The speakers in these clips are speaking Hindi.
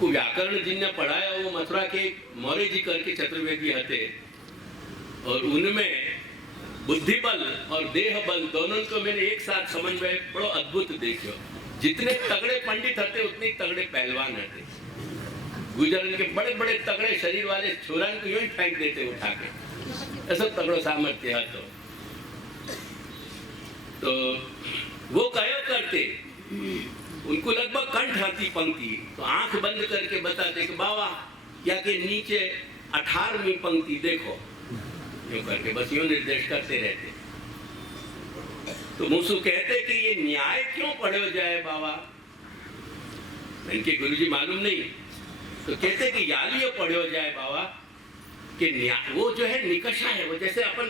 को व्याकरण जिनने पढ़ाया वो मथुरा के मौर्य जी करके चतुर्वेदी हते, और उनमें बुद्धि बल और देह बल दोनों को मैंने एक साथ समन्वय बड़ो अद्भुत देखो। जितने तगड़े पंडित हते उतने तगड़े पहलवान हते। गुजरन के बड़े बड़े तगड़े शरीर वाले छोरान को यूं ही फेंक देते उठा के, ऐसा तगड़ो सामर्थ्य है। तो वो क्या करते, उनको लगभग कंठ आती पंक्ति, तो आंख बंद करके बताते कि बाबा या के नीचे 18वीं पंक्ति देखो, यूं करके बस यूं निर्देश करते रहते। तो मुसु कहते कि ये न्याय क्यों पढ़ो जाए बाबा, इनके गुरुजी मालूम नहीं, तो कहते कि यालियो पढ़ो जाए बाबा कि न्याय वो जो है निकषा है, वो जैसे अपन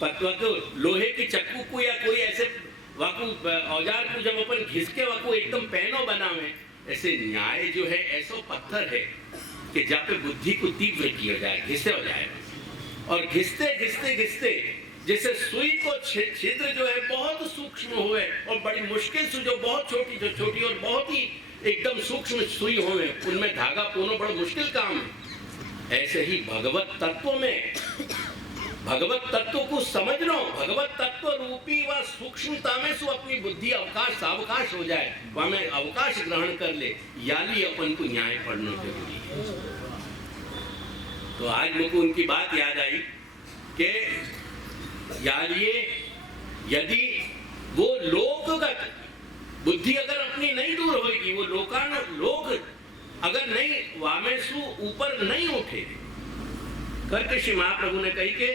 पत्वा को लोहे की चक्कू को या कोई ऐसे वाकू औजार को जब अपन घिसके वाकू एकदम पैनो बनावे, ऐसे न्याय जो है ऐसा पत्थर है कि जहाँ पे बुद्धि को तीव्र किया जाए, घिसे हो जाए, और घिसते घिसते घिसते जैसे सुई को छिद्र जो है बहुत सूक्ष्म हुए और बड़ी मुश्किल से जो बहुत छोटी और बहुत ही एकदम सूक्ष्म सुई होवे, उनमें धागा पोनो बड़ा मुश्किल काम है। ऐसे ही भगवत तत्व में भगवत तत्व को समझना, भगवत तत्व रूपी व सूक्ष्मता में सु अपनी बुद्धि अवकाश हो जाए, वह में अवकाश ग्रहण कर ले, याली अपन को न्याय पढ़ना जरूरी है। तो आज मुझको उनकी बात याद आई कि यालिए यदि वो लोकगत बुद्धि अगर अपनी नहीं दूर होगी, वो लोग अगर नहीं वामेसु ऊपर नहीं उठे करके श्री महाप्रभु ने कही कि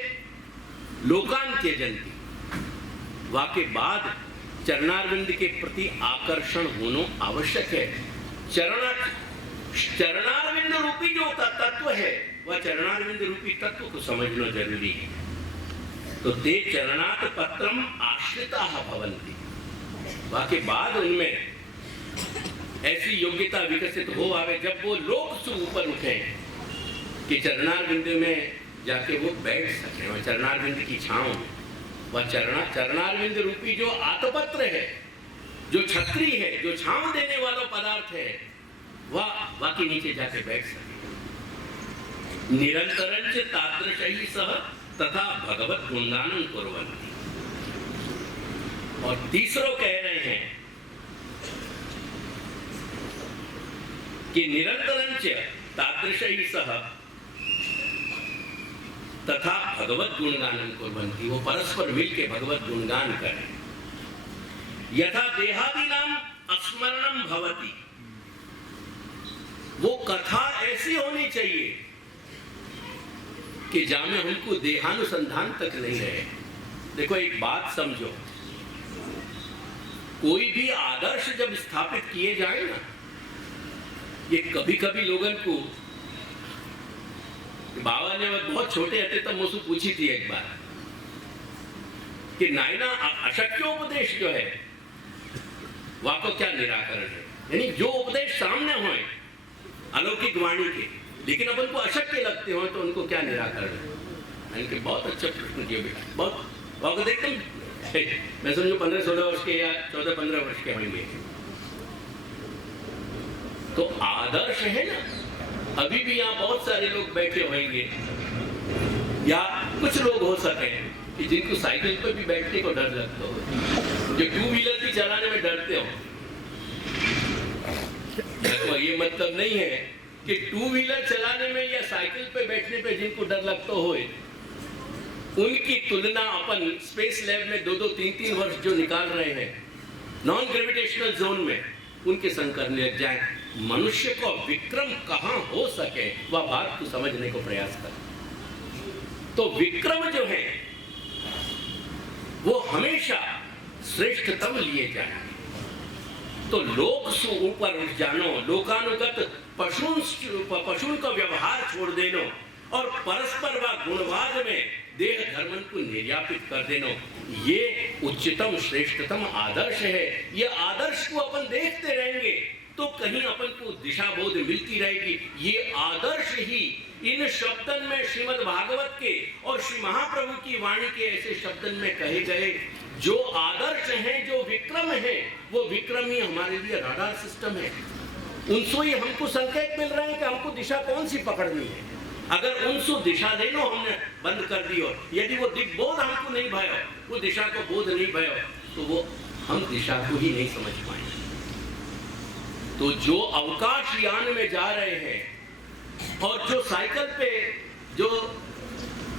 लोकान त्यजंती, वाके बाद चरणारविंद के प्रति आकर्षण होना आवश्यक है। चरणारविंद रूपी जो तत्व है वह चरणारविंद रूपी तत्व को समझना जरूरी है। तो ते चरणात पत्रम आश्रिता भवंती, वाके बाद उनमें ऐसी योग्यता विकसित हो आवे जब वो लोक से ऊपर उठे कि चरणारविंद में जाके वो बैठ सके, वह चरणारविंद की छांव में, वह चरणारविंद रूपी जो आतपत्र है, जो छत्री है, जो छांव देने वाला पदार्थ है, वह के नीचे जाके बैठ सके। निरंतरंच तादृशैः सह तथा भगवत गुणगानं कुर्वन्ति। और तीसरो कह रहे हैं कि निरंतरंच तादृशैः सह तथा भगवत गुणगानं कुर्वन्ति, वो परस्पर मिल के भगवत गुणगान करें। यथा देहादीनाम अस्मरणम भवति, वो कथा ऐसी होनी चाहिए कि जहां में हमको देहानुसंधान तक नहीं रहे। देखो एक बात समझो, कोई भी आदर्श जब स्थापित किए जाए ना, ये कभी कभी लोगों को, बाबा ने बहुत छोटे हते तब मुझसे पूछी थी एक बार कि नायना अशक्योपदेश जो है वह को क्या निराकरण है, यानी जो उपदेश सामने हो अलौकिक वाणी के लेकिन अपन को अशक्य लगते हो तो उनको क्या निराकरण है। मैंने कहा बहुत अच्छा प्रश्न किया बेटा, बहुत बहुत एकदम मैं समझो 15-16 वर्ष के या 14-15 वर्ष के होंगे। तो आदर्श है ना, अभी भी यहाँ बहुत सारे लोग बैठे होंगे या कुछ लोग हो सके कि जिनको साइकिल पर भी बैठने को डर लगता हो, जो 2 व्हीलर भी चलाने में डरते हो। तो ये मतलब नहीं है कि 2 व्हीलर चलाने में या साइकिल पे बैठने पे जिनको डर लगता हो, उनकी तुलना अपन स्पेस लैब में 2-2, 3-3 वर्ष जो निकाल रहे हैं नॉन ग्रेविटेशनल जोन में, उनके संग करने लग जाए। मनुष्य को विक्रम कहां हो सके वह बात को समझने को प्रयास कर। तो विक्रम जो है वो हमेशा श्रेष्ठतम लिए जाए। तो लोक से ऊपर उठ जानो, लोकानुगत पशुन का व्यवहार छोड़ देनो और परस्पर व गुणवाद में देह धर्मन को निर्यापित कर देनो, ये उच्चतम श्रेष्ठतम आदर्श है। ये आदर्श को अपन देखते रहेंगे तो कहीं अपन को दिशा बोध मिलती रहेगी। ये आदर्श ही इन शब्दन में श्रीमद् भागवत के और श्री महाप्रभु की वाणी के ऐसे शब्दन में कहे गए। जो आदर्श हैं, जो विक्रम है, वो विक्रम ही हमारे लिए राडार सिस्टम है। उनसे ही हमको संकेत मिल रहे हैं कि हमको दिशा कौन सी पकड़नी है। अगर उनसे दिशा लेनो हमने बंद कर दियो, यदि वो दिग्बोध हमको नहीं भयो, वो दिशा को बोध नहीं भयो, तो वो हम दिशा को ही नहीं समझ पाएंगे। तो जो अवकाश यान में जा रहे हैं और जो साइकिल पे जो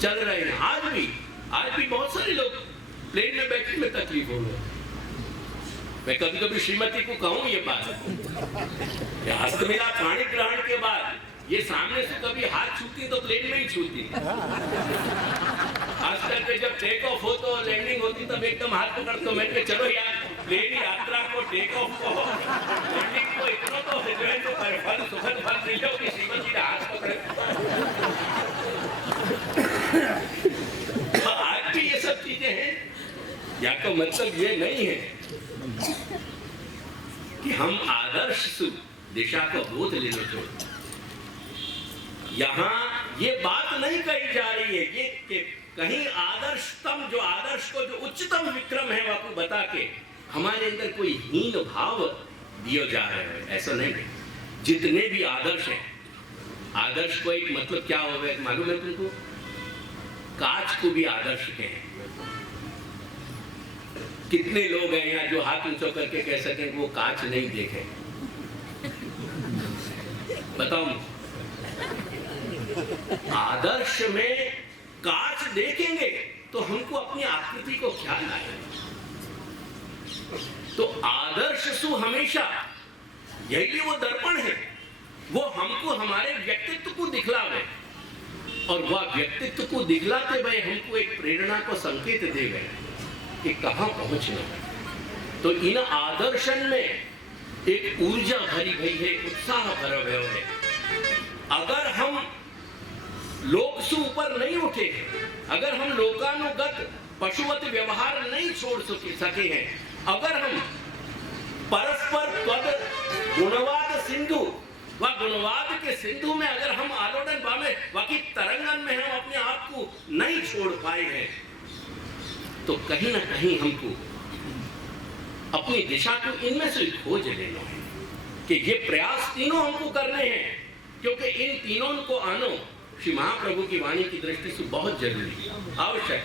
चल रहे हैं, आज भी बहुत सारे लोग प्लेन में बैठने में तकलीफ हो गई। मैं कभी कभी श्रीमती को कहूँ ये बात, हस्तमिला पाणी ग्रहण के बाद ये सामने से कभी हाथ छूती तो प्लेन में ही छूती, आज करके जब टेक ऑफ हो तो लैंडिंग होती तब एकदम हाथ पकड़ तो मैं कह चलो यार प्लेन यात्रा को टेक ऑफ को लैंडिंग को इतना तो जो है तो फल सुखद फल मिल जाओ कि श्रीमती ने हाथ पकड़े। तो आज भी ये सब चीजें हैं। या तो मतलब ये नहीं है कि हम आदर्श दिशा को बोध लेना चाहिए। यहाँ ये बात नहीं कही जा रही है ये कि कहीं आदर्शतम जो आदर्श को जो उच्चतम विक्रम है वह बता के हमारे अंदर कोई हीन भाव दिए जा रहे हैं, ऐसा नहीं है। जितने भी आदर्श हैं, आदर्श को एक मतलब क्या हो गया मालूम है तुमको? कांच को भी आदर्श कहें। कितने लोग हैं यहाँ जो हाथ ऊंचा करके कह सकें कि वो कांच नहीं देखे? बताओ। आदर्श में कांच देखेंगे तो हमको अपनी आकृति को ख्याल आएगा। तो आदर्श सु हमेशा यही वो दर्पण है, वो हमको हमारे व्यक्तित्व को दिखलावे और वह व्यक्तित्व को दिखलाते हुए हमको एक प्रेरणा को संकेत दे गए कि कहां पहुंचना है। तो इन आदर्शन में एक ऊर्जा भरी गई है, उत्साह भरा हुआ है। अगर हम लोक से ऊपर नहीं उठे, अगर हम लोकानुगत पशुवत व्यवहार नहीं छोड़ सके हैं, अगर हम परस्पर पद गुणवाद सिंधु व गुणवाद के सिंधु में अगर हम आलोड़न बामे बाकी तरंगन में हम अपने आप को नहीं छोड़ पाए हैं, तो कहीं ना कहीं हमको अपनी दिशा को इनमें से खोज लेना है कि ये प्रयास तीनों हमको करने हैं, क्योंकि इन तीनों को आनो श्री महाप्रभु की वाणी की दृष्टि से बहुत जरूरी आवश्यक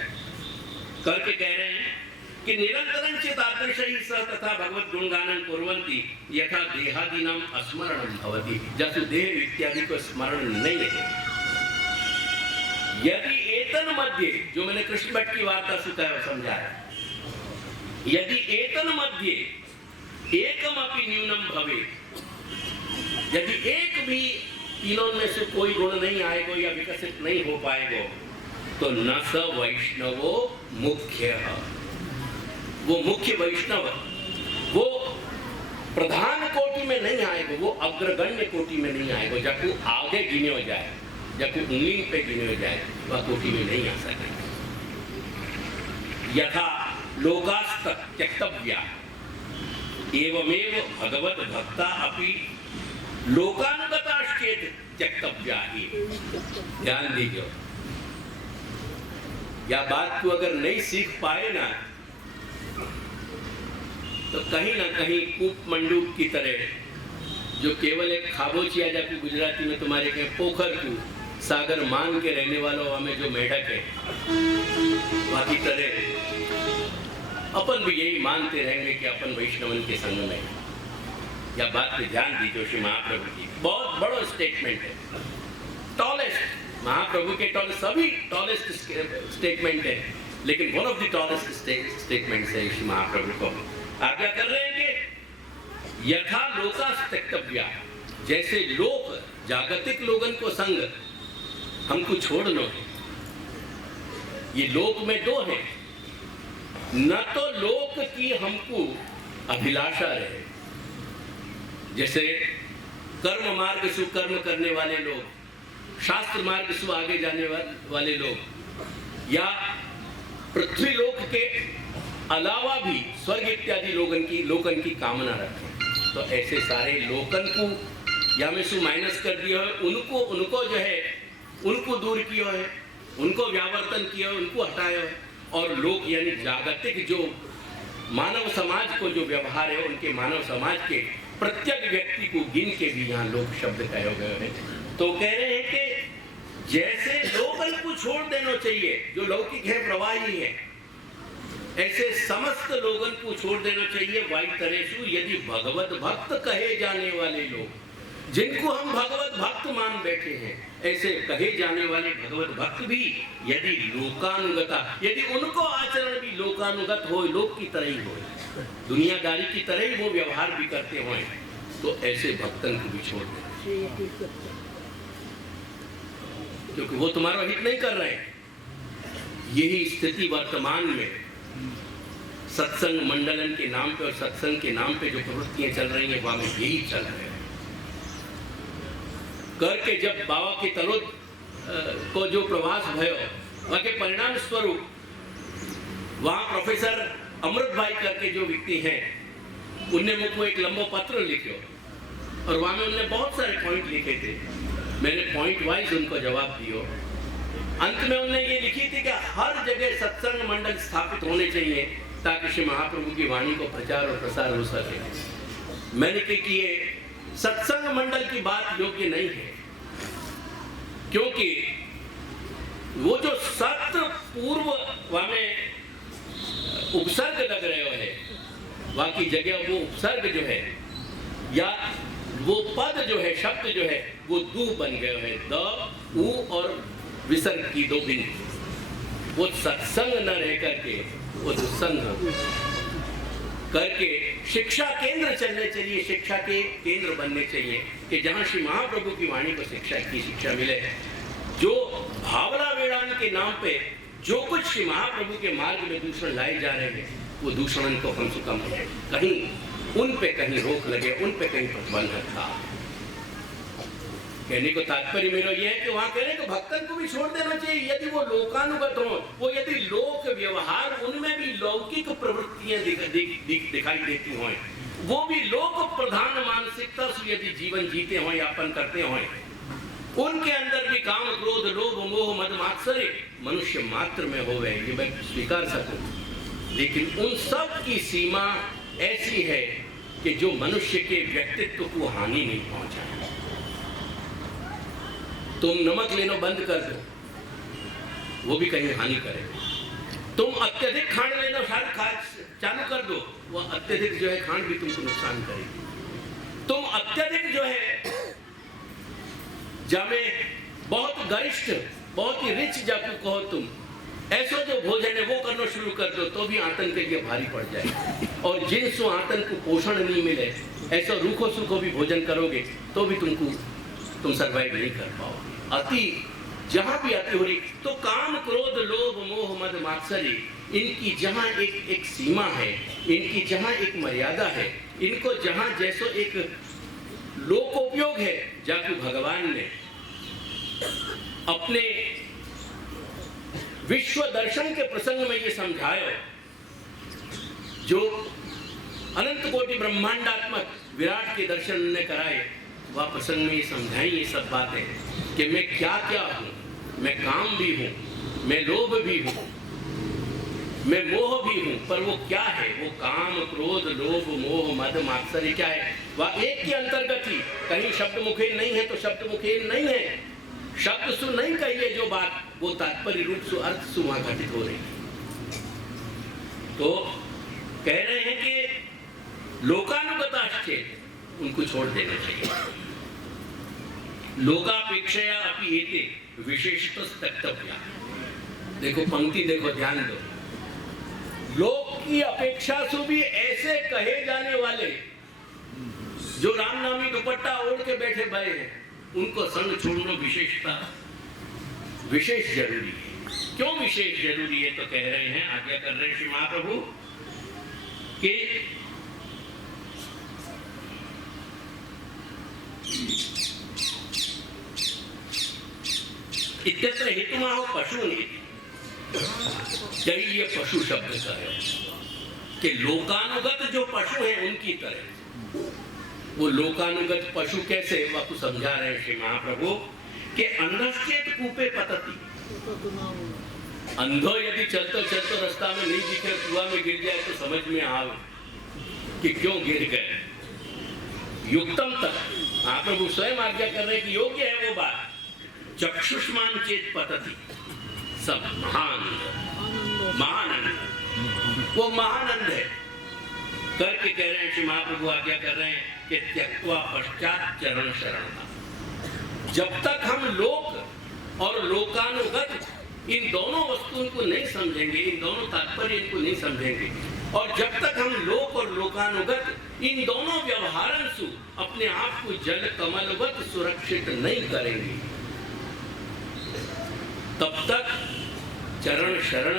करके कह रहे हैं कि निरंतरं चितादर्शैः सह तथा भगवत गुणगानं कुर्वन्ति यथा देहादीनां अस्मरणं भवति, जैसे देह इत्यादि को स्मरण नहीं है। यदि एतन मध्य, जो मैंने कृष्ण भट्ट की वार्ता सुखाया समझाया, यदि एतन मध्य एकमपि न्यूनम भवेत्, यदि एक भी तीनों में से कोई गुण नहीं आएगा या विकसित नहीं हो पाएगा, तो न स वैष्णवो मुख्य, वो मुख्य वैष्णव वो प्रधान कोटि में नहीं आएगा, वो अग्रगण्य कोटि में नहीं आएगा। जब आगे गिने हो जाए, जब उंगली पे गिने हो जाए, वह कोटि में नहीं आ सकेगा। यथा लोकास्त त्यक्तव्या एवमेव भगवत भक्ता अपि लोकानुगताश्चेत त्यक्तव्या ही। ध्यान दीजिए, या बात को अगर नहीं सीख पाए ना, तो कहीं ना कहीं कूप मंडूक की तरह, जो केवल एक खाबोचिया जाके गुजराती में तुम्हारे के पोखर को सागर मान के रहने वालों हमें जो मेढक है, बाकी तरह अपन भी यही मानते रहेंगे कि अपन वैष्णवन के संग में। या बात पे ध्यान दीजिए, श्री महाप्रभु की बहुत बड़ा स्टेटमेंट है, टॉलेस्ट, महाप्रभु के टॉलेस्ट, सभी टॉलेस्ट स्टेटमेंट है, लेकिन one of the tallest statements है श्री महाप्रभु को आज्ञा कर रहे हैं कि यथा लोकास त्यक्तव्या, जैसे लोक जागतिक लोगन को संग हमको छोड़ना है। ये लोक में दो है, न तो लोक की हमको अभिलाषा रहे, जैसे कर्म मार्ग से कर्म करने वाले लोग, शास्त्र मार्ग से आगे जाने वाले लोग, या पृथ्वी लोक के अलावा भी स्वर्ग इत्यादि लोकन की कामना रखें। तो ऐसे सारे लोकन को या में से माइनस कर दिया है, उनको जो है उनको दूर किया है, उनको व्यावर्तन किया है, उनको हटाया है, और लोक यानी जागतिक जो मानव समाज को जो व्यवहार है, उनके मानव समाज के प्रत्येक व्यक्ति को गिन के भी यहाँ लोक शब्द कहे गए हैं। तो कह रहे हैं कि जैसे लोकल को छोड़ देना चाहिए, जो लौकिक है प्रवाही है, ऐसे समस्त लोगन को छोड़ देना चाहिए। वाइतरेषु यदि भगवत भक्त कहे जाने वाले लोग, जिनको हम भगवत भक्त मान बैठे हैं, ऐसे कहे जाने वाले भगवत भक्त भी यदि लोकानुगता, यदि उनको आचरण भी लोकानुगत हो, लोक की तरह ही हो, दुनियादारी की तरह ही वो व्यवहार भी करते हों, तो ऐसे भक्तन को भी छोड़ दें, क्योंकि वो तुम्हारा हित नहीं कर रहे हैं। यही स्थिति वर्तमान में सत्संग मंडलन के नाम पे और सत्संग के नाम पे जो प्रवृत्तियां चल रही हैं, वहां में यही चल रहे हैं। करके जब बाबा के तलोद को जो प्रवास भयो, वहां के परिणाम स्वरूप वहां प्रोफेसर अमृत भाई करके जो व्यक्ति हैं, उनने मुझको एक लंबा पत्र लिखे और वहां में उन्होंने बहुत सारे पॉइंट लिखे थे। मैंने पॉइंट वाइज उनको जवाब दियो। अंत में उन्होंने ये लिखी थी कि हर जगह सत्संग मंडल स्थापित होने चाहिए ताकि श्री महाप्रभु की वाणी को प्रचार और प्रसार हो सके। मैंने कहा कि ये सत्संग मंडल की बात योग्य नहीं है, क्योंकि वो जो सत्र पूर्व वहां में उपसर्ग लग रहे है, वहां की जगह वो उपसर्ग जो है या वो पद जो है, शब्द जो है, वो दू बन गए है, द उ और विसर्ग की दो बिंदु। वो सत्संग न रह करके वो दुसंग करके शिक्षा केंद्र चलने चाहिए, शिक्षा के केंद्र बनने चाहिए कि जहां श्री महाप्रभु की वाणी को शिक्षा की शिक्षा मिले। जो भावना वेदान के नाम पे जो कुछ श्री महाप्रभु के मार्ग में दूषण लाए जा रहे हैं, वो दूषण को कम से कम कहीं उन पे कहीं रोक लगे, उन पे कहीं प्रतिबंध था। कहने को तात्पर्य मेरा यह है कि वहां कहने को भक्तन को भी छोड़ देना चाहिए यदि वो लोकानुगत हो, वो यदि लोक व्यवहार उनमें भी लौकिक प्रवृत्तियां दिखाई देती हों, वो भी लोक प्रधान मानसिकता से यदि जीवन जीते हों, यापन करते हों, उनके अंदर भी काम क्रोध लोभ मोह मद मात्सर्य मनुष्य मात्र में हो गए, ये मैं स्वीकार सकूं, लेकिन उन सब की सीमा ऐसी है कि जो मनुष्य के व्यक्तित्व को हानि नहीं पहुंचाए। तुम नमक लेना बंद कर दो, वो भी कहीं हानि करे। तुम अत्यधिक खांड लेना चालू कर दो, वो अत्यधिक जो है खांड भी तुमको नुकसान करेगी। तुम अत्यधिक जो है जामे बहुत गरिष्ठ, बहुत ही रिच जाको कहो तुम, ऐसा जो भोजन है वो करना शुरू कर दो, तो भी आतंक के लिए भारी पड़ जाए। और जिनसो आतंक को पोषण नहीं मिले, ऐसा रूखो सूखो भी भोजन करोगे तो भी तुम सर्वाइव नहीं कर पाओ। अति जहां भी अति हो रही, तो काम क्रोध लोभ मोह मद मात्सर्य, इनकी जहां एक सीमा है, इनकी जहां एक मर्यादा है, इनको जहां जैसो एक लोकोपयोग है, जाकू भगवान ने अपने विश्व दर्शन के प्रसंग में ये समझाया, जो अनंत कोटि ब्रह्मांडात्मक विराट के दर्शन ने कराए, वह प्रसंग में ये समझाई ये सब बातें कि मैं क्या क्या हूं, मैं काम भी हूं, मैं लोभ भी हूं, मैं मोह भी हूं, पर वो क्या है, वो काम क्रोध लोभ मोह मद मात्सर्य क्या है, वह एक के अंतर्गत ही, कहीं शब्द मुखेन नहीं है तो शब्द मुखेन नहीं है, शब्द सु नहीं कहिए जो बात, वो तात्पर्य रूप से अर्थ से वहां घटित हो रही है। तो कह रहे हैं कि लोकानुगताश्चेत्, उनको छोड़ देना चाहिए। लोकापेक्षया अपि एते विशेषतः तक्तव्या। देखो पंक्ति देखो, ध्यान दो, लोक की अपेक्षा से भी ऐसे कहे जाने वाले जो रामनामी दुपट्टा ओढ़ के बैठे भय हैं, उनको संग छोड़ना विशेष जरूरी है। क्यों विशेष जरूरी है? तो कह रहे हैं, आज्ञा कर रहे हैं श्री महाप्रभु कि इत्यत्र हेतुमाह पशु नीति, ये पशु शब्द का है कि लोकानुगत जो पशु है उनकी तरह। वो लोकानुगत पशु कैसे, वह को समझा रहे हैं श्री महाप्रभु कि अंधश्चेत कूपे पतति। अंधो यदि चलते चलते रास्ता में नहीं दिखे, कुआं में गिर जाए तो समझ में आवे कि क्यों गिर गए। युक्तम तक महाप्रभु स्वयं आज्ञा कर रहे हैं कि योग्य है वो बात। चक्षुष्मान चेत पतति, सब महानंद, वो महानंद है करके कह रहे हैं। श्री महाप्रभु आज्ञा कर रहे हैं कि त्यक्त्वा पश्चात चरण शरणता। जब तक हम लोक और लोकानुगत इन दोनों वस्तुओं को नहीं समझेंगे, इन दोनों तात्पर्य इनको नहीं समझेंगे, और जब तक हम लोक और लोकानुगत इन दोनों व्यवहारंसु अपने आप को जल कमलवत सुरक्षित नहीं करेंगे, तब तक चरण शरण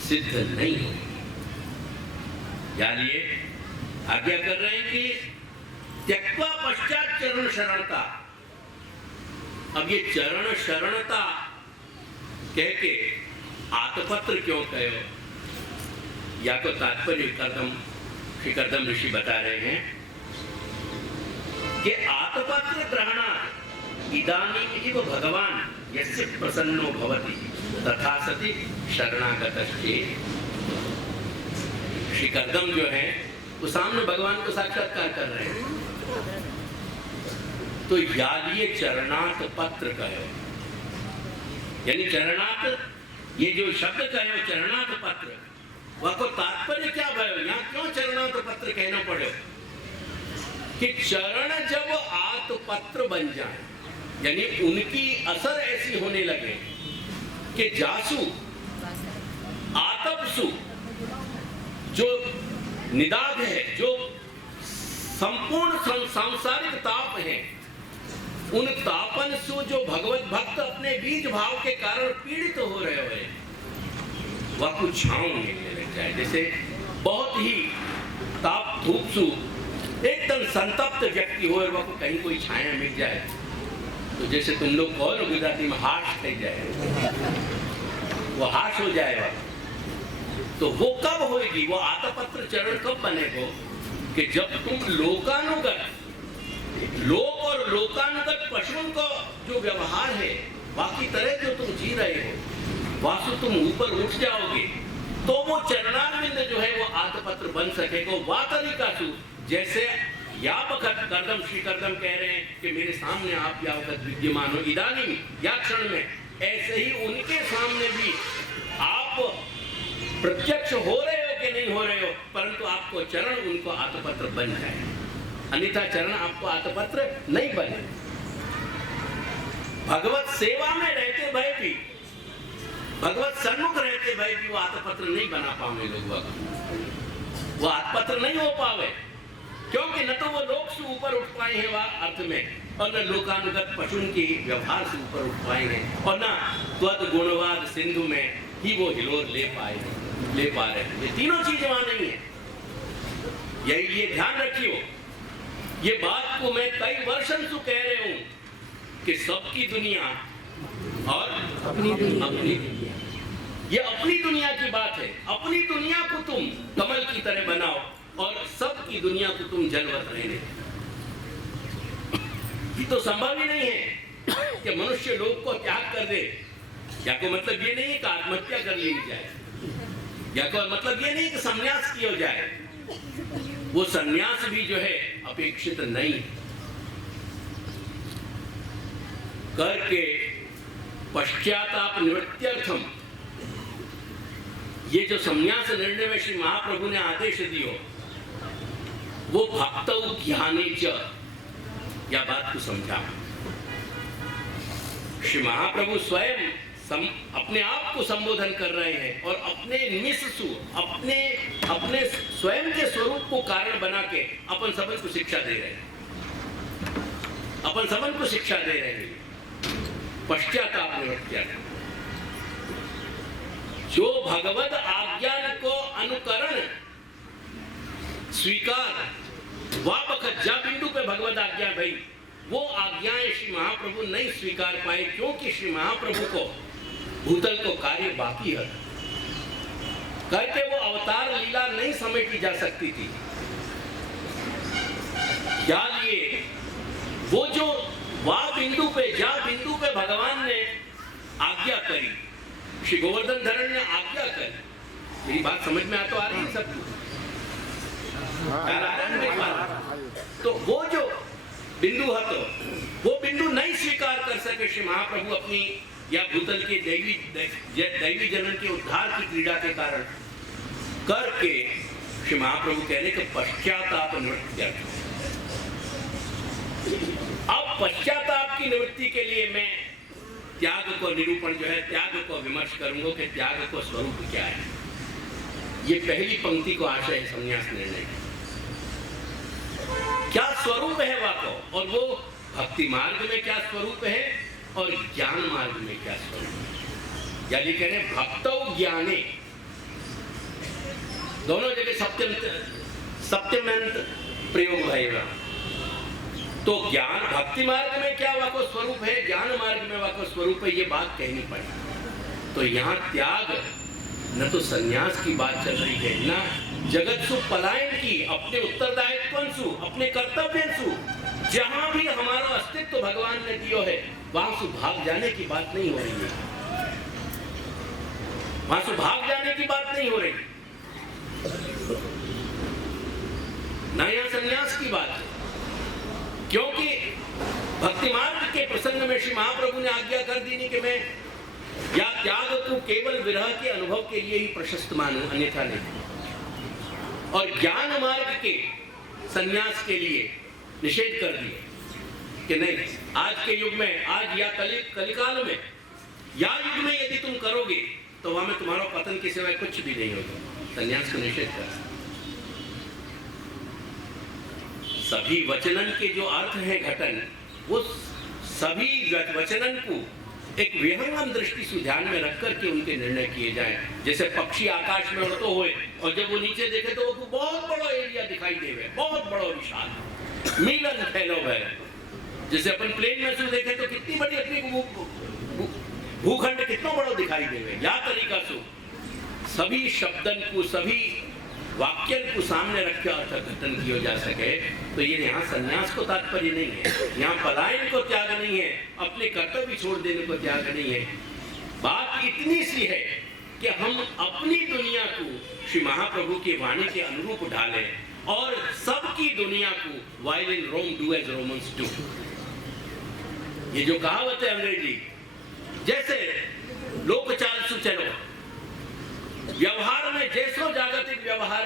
सिद्ध नहीं होगी। यानी आज्ञा कर रहे हैं कि त्यक्त्वा पश्चात चरण शरणता। अब ये चरण शरणता कह के आतपत्र क्यों कहो, या तो तात्पर्य श्री कर्दम ऋषि बता रहे हैं कि आतपत्र ग्रहणात् इदानीम इव भगवान यस्य प्रसन्नो भवति तथा सति शरणागतश्चे। श्री कर्दम जो है वो सामने भगवान को साक्षात्कार कर रहे हैं। तो यालिए चरणात पत्र कहो, यानी चरणात, ये जो शब्द कहो चरणात पत्र, वह को तात्पर्य क्या भयो, यहाँ क्यों चरणात पत्र कहना पड़े कि चरण जब आत पत्र बन जाए, यानी उनकी असर ऐसी होने लगे कि जासु आतपसु, जो निदाग है, जो संपूर्ण सांसारिक ताप है, उन तापन से जो भगवत भक्त अपने बीज भाव के कारण पीड़ित हो रहे हैं, वह कुछ छांव मिलने लग जाए। जैसे बहुत ही ताप धूप सु एकदम संतप्त व्यक्ति हो और वह को कहीं कोई छाया मिल जाए, तो जैसे तुम लोग कहो ना गुजराती में हाश થઈ जाए, वो हाश हो जाएगा। तो वो कब होगी, वो आतपत्र चरण कब बनेगा कि जब तुम लोकानुगत, लोक और लोकानुगत पशुओं का जो व्यवहार है, बाकी तरह जो तुम जी रहे हो, वासु तुम ऊपर उठ जाओगे, तो वो चरणारविंद जो है वो आतपत्र बन सकेगा। वा तरीका सु, जैसे या वक्त कर्दम श्री कर्दम कह रहे हैं कि मेरे सामने आप या वक्त विद्यमान हो, इदानीम या क्षण में, ऐसे ही उनके सामने भी आप प्रत्यक्ष हो रहे हो कि नहीं हो रहे हो, परंतु आपको चरण उनको आतपत्र बन जाए, अन्यथा चरण आपको आतपत्र नहीं बने। भगवत सेवा में रहते भय भी, भगवत सन्मुख रहते भय भी वो आतपत्र नहीं बना पावे लोग, वो आतपत्र नहीं हो पावे, क्योंकि न तो वो लोक से ऊपर उठ पाए हैं वह अर्थ में, और न लोकानुगत पशु की व्यवहार से ऊपर उठ पाए हैं, और न त्वद गुणवाद सिंधु में ही वो हिलोर ले पा रहे हैं। ये तीनों चीजें वहां नहीं है। यही ये ध्यान रखियो, ये बात को मैं कई वर्षों से कह रहे हूं कि सबकी दुनिया और अपनी दुनिया, ये अपनी दुनिया की बात है। अपनी दुनिया को तुम कमल की तरह बनाओ और सबकी दुनिया को तुम जलवत रहने। ये तो संभव ही नहीं है कि मनुष्य लोक को त्याग कर दे। या को मतलब ये नहीं कि आत्महत्या कर ली जाए, या को मतलब ये नहीं कि संन्यास किया जाए। वो संन्यास भी जो है अपेक्षित नहीं करके पश्चाताप निवृत्त्यर्थम, ये जो संन्यास निर्णय में श्री महाप्रभु ने आदेश दियो, वो भक्तौ ज्ञाने च, या बात को समझा। श्री महाप्रभु स्वयं अपने आप को संबोधन कर रहे हैं और अपने निस्सु, अपने स्वयं के स्वरूप को कारण बना के अपन सबन को शिक्षा दे रहे हैं, अपन सबन को शिक्षा दे रहे हैं। पश्चाताप निवृत्त्या, जो भगवत आज्ञा को अनुकरण स्वीकार, वापक जा बिंदु पे भगवत आज्ञा भाई, वो आज्ञाएं श्री महाप्रभु नहीं स्वीकार पाए, क्योंकि श्री महाप्रभु को भूतल को कार्य बाकी है, करके वो अवतार लीला नहीं समेटी जा सकती थी। या लिए वो जो वह बिंदु पे, जा बिंदु पे भगवान ने आज्ञा करी, श्री गोवर्धन धरण ने आज्ञा करी। मेरी बात समझ में आ तो आ रही है सबको? तो वो जो बिंदु हतो वो बिंदु नहीं स्वीकार कर सके श्री महाप्रभु अपनी या भूतल के दैवी जनन के उद्धार की क्रीड़ा के कारण करके श्री महाप्रभु कह रहे कि पश्चाताप निवृत्ति। अब पश्चाताप की निवृत्ति के लिए मैं त्याग को निरूपण जो है, त्याग को विमर्श करूंगा कि त्याग को स्वरूप क्या है। ये पहली पंक्ति को आशय है संन्यास निर्णय की। क्या स्वरूप है वाको, और वो भक्ति मार्ग में क्या स्वरूप है और ज्ञान मार्ग में क्या स्वरूप है। यानी कह रहे भक्तौ ज्ञाने, दोनों जगह सप्तम्यंत प्रयोग भएगा। तो ज्ञान भक्ति मार्ग में क्या वाको स्वरूप है, ज्ञान मार्ग में वाको स्वरूप है, ये बात कहनी पड़ी। तो यहाँ त्याग न तो संन्यास की बात चल रही है, न जगत सु पलायन की, अपने उत्तरदायित्व सु, अपने कर्तव्य सु, जहां भी हमारा अस्तित्व भगवान ने दियो है वहां से भाग जाने की बात नहीं हो रही है। वहां से भाग जाने की बात नहीं हो रही, नया संन्यास की बात है। क्योंकि भक्ति मार्ग के प्रसंग में श्री महाप्रभु ने आज्ञा कर दी नहीं कि मैं या त्याग को केवल विरह के अनुभव के लिए ही प्रशस्त मानूं, अन्यथा नहीं। और ज्ञान मार्ग के संन्यास के लिए निषेध कर दिए कि नहीं, आज के युग में, आज या कलिकाल में या युग में यदि तुम करोगे तो वहां में तुम्हारा पतन के सिवाय कुछ भी नहीं होगा। संन्यास को निषेध कर। सभी वचनन के जो अर्थ है घटन, वो सभी वचनन को एक विहंगम दृष्टि से ध्यान में रख करके उनके निर्णय किए जाएं। जैसे पक्षी आकाश में उड़ते हुए और जब वो नीचे देखे तो वो बहुत बड़ा एरिया दिखाई देवे, बहुत बड़ा विशाल मीलन फैलो है। जैसे अपन प्लेन में से देखे तो कितनी बड़ी अपनी भूखंड कितना बड़ा दिखाई देवे। या तरीका से सभी शब्दन को, सभी वाक्यन को सामने रख के अर्थघटन किया जा सके। तो ये यहाँ संन्यास को तात्पर्य नहीं है, यहाँ पलायन को त्याग नहीं है, अपने कर्तव्य छोड़ देने को त्याग नहीं है। बात इतनी सी है कि हम अपनी दुनिया को श्री महाप्रभु की वाणी के अनुरूप ढालें और सबकी दुनिया को while in Rome do as Romans do। ये जो कहावत है अंग्रेजी, जैसे लोक चाल सु चलो, व्यवहार में जैसो जागतिक व्यवहार